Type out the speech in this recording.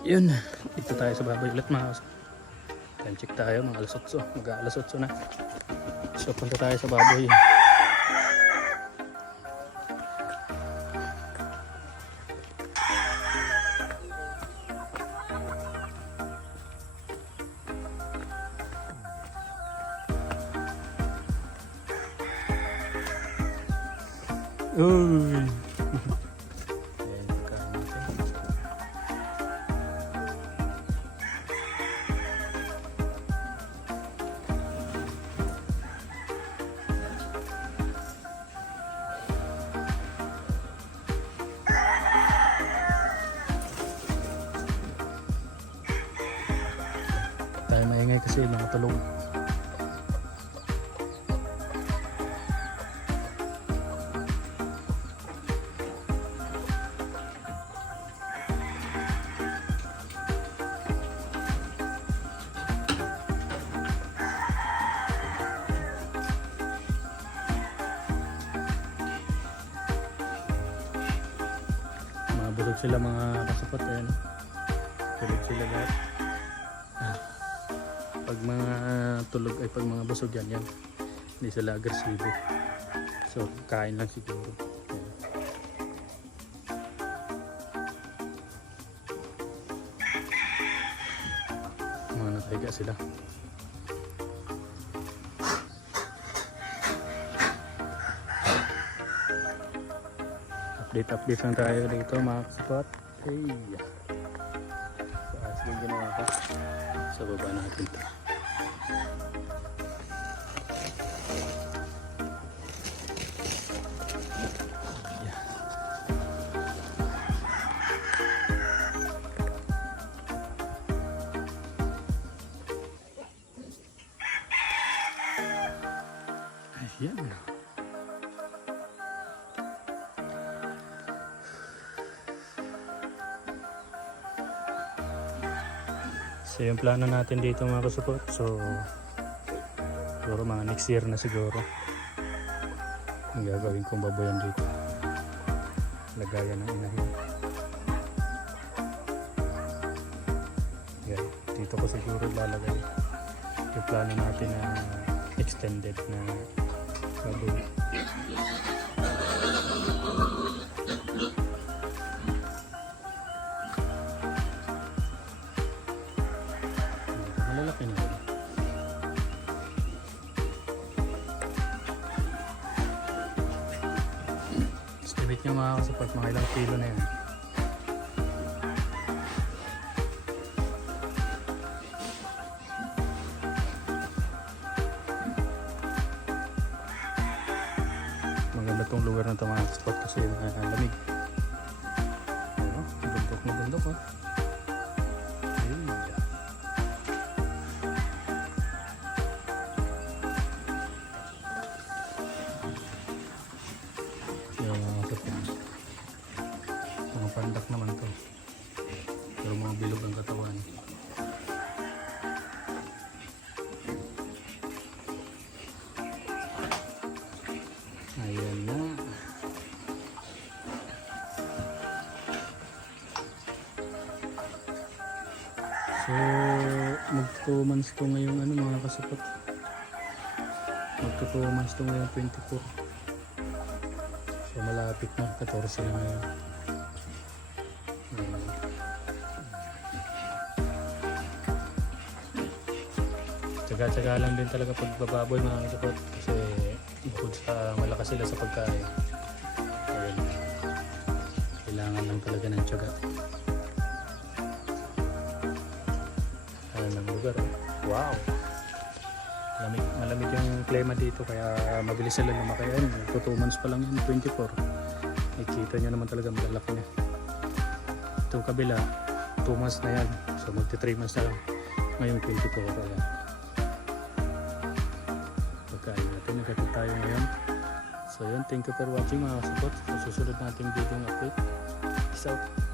Yun, dito tayo sa baboy ulit mga kasupot. Time check tayo mga alas 8, mag-alas 8 na. So punta tayo sa baboy. Uy. Ayan, pagkain natin. Tayo maingay kasi mga tulog. Bulog sila mga kasupot, ayan. Bulog sila lahat. Pag mga tulog ay pag mga busog yan. Hindi sila agresibo. So kain lang siguro. Ayan. Mga nakahiga sila. Update lang tayo dito mga kasupot. Hey, taas yung ginawa ko sa baba natin to. Ayan. So yung plano natin dito mga kasupot, so siguro mga next year na siguro ang gagawin kong baboyan dito, lagayan ng inahin. Yan, dito ko siguro lalagay yung plano natin na extended na baboy. Malalaki na yun. Estimate nyo mga kasupot, mga ilang kilo na yun. Maganda tong lugar na ito mga kasupot kasi lamig. Ano? Bundok na bundok ha. Mga pandak naman to, pero mga bilog ang katawan. Ayan na. So mag 2 months to ngayong ano mga kasupot, mag 2 months to ngayong 24. So malapit na, 14 na ngayon. Tsaga-tsaga lang din talaga pagbababoy mga kasupot kasi bukod sa malakas sila sa pagkain, ayun, kailangan lang talaga ng tsaga. Ayun ang lugar eh. Wow, malamig yung klima dito kaya mabilis sila lumaki. 2 months pa lang yun, 24. Nakikita nyo naman talaga malalaki na. Ito kabila 2 months na yan, so magti 3 months na lang ngayong 24. Kaya pagkain natin, nagkatid tayo ngayon. So yun, thank you for watching mga kasupot. Sa susunod nating video ng update. Peace out.